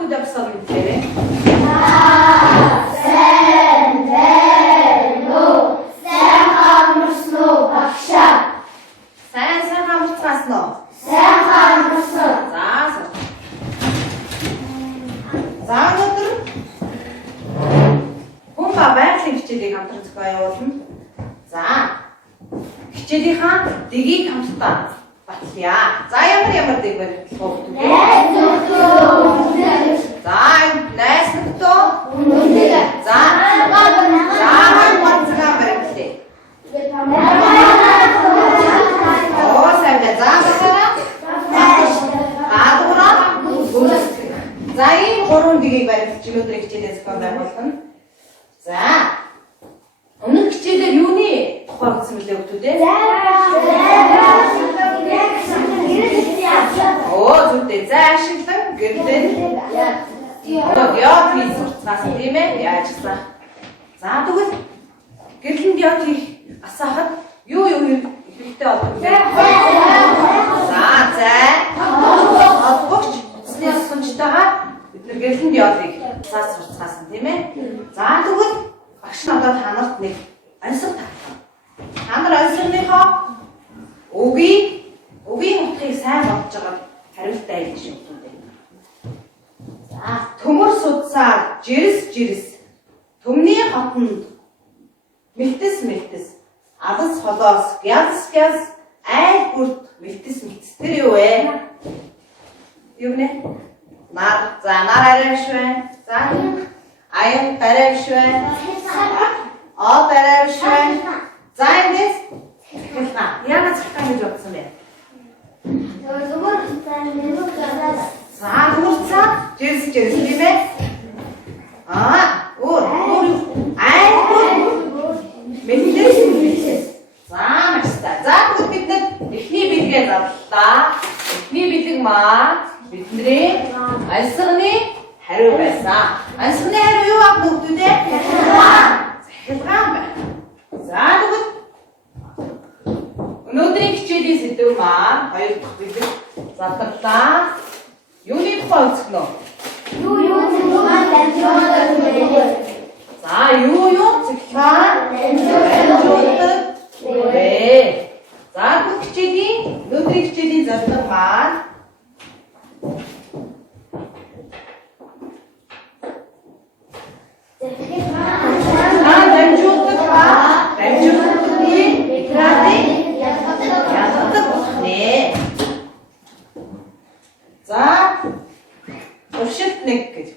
хүүхдүүд явсан юм дээ. Сайн хамарсан уу багшаа? Сайн хамарцгаас нь. Сайн хамарсан. За өнөөдөр хүн ба байгалийн хичээлийг хамтран зохион явуулна. За хичээлийнхаа дэгийг хамтдаа батлая. За ямар дэг барих вэ? За найс нөтөө. За хамгаалцгаа барихлаа. Оо сайн за за ийм гурван дэгийг барих өнөөдрийн хичээлээс зохион байгуулна. За өмнөх хичээлээр юуны тухай үзсэн мөлий хүүхдүүдээ? Оо зүгтээ зайшиглан гэрлэн диод хийж сурцгаас тийм ээ яажсан. За тэгвэл гэрлэн диод хийх асаахад юу хэрэгтэй болов вэ? За зай одгогч усны асуунчтайгаа бид нэр гэрлэн диодыг цаас сурцгаас тийм ээ. За тэгвэл багш надад танарт нэг ансаг татсан. Та нар ансагныхоо үгийн утгыг сайн бодож байгаа хариултаа хэлж өгдөө. За төмөр судсаар жирс төмний хотонд мэлтэс адас холоос гяз айл бүрт мэлтэс тэр юу вэ? Юу нэ? Нар арайш байна. За аян барайш байна. Барайш байна. За эндээс яагаад цахилгаан гэж бодсон бэ? За нүрцаа жирс тийм ээ. Өөр айл мэлтэс. За маштай. За бид нар эхний бэлгээ задлаа. Эхний бэлэг маань бидний ансганы хариу байсан. Ансганы хариу юу ах нүгдүүдээ? Захилгаан байна. За тэгвэл өнөөдрийн хичээлийн сэдэв маань хоёр дахь бэлэг задлаа. Юуны тухай үзэх нөө? За юу цэглээн дамжуулдаг вэ? За өнөөдрийн хичээлийн задлага маань дамжуулдаггүй экраны ялгадаг нэ. За туршилт 1 гэж.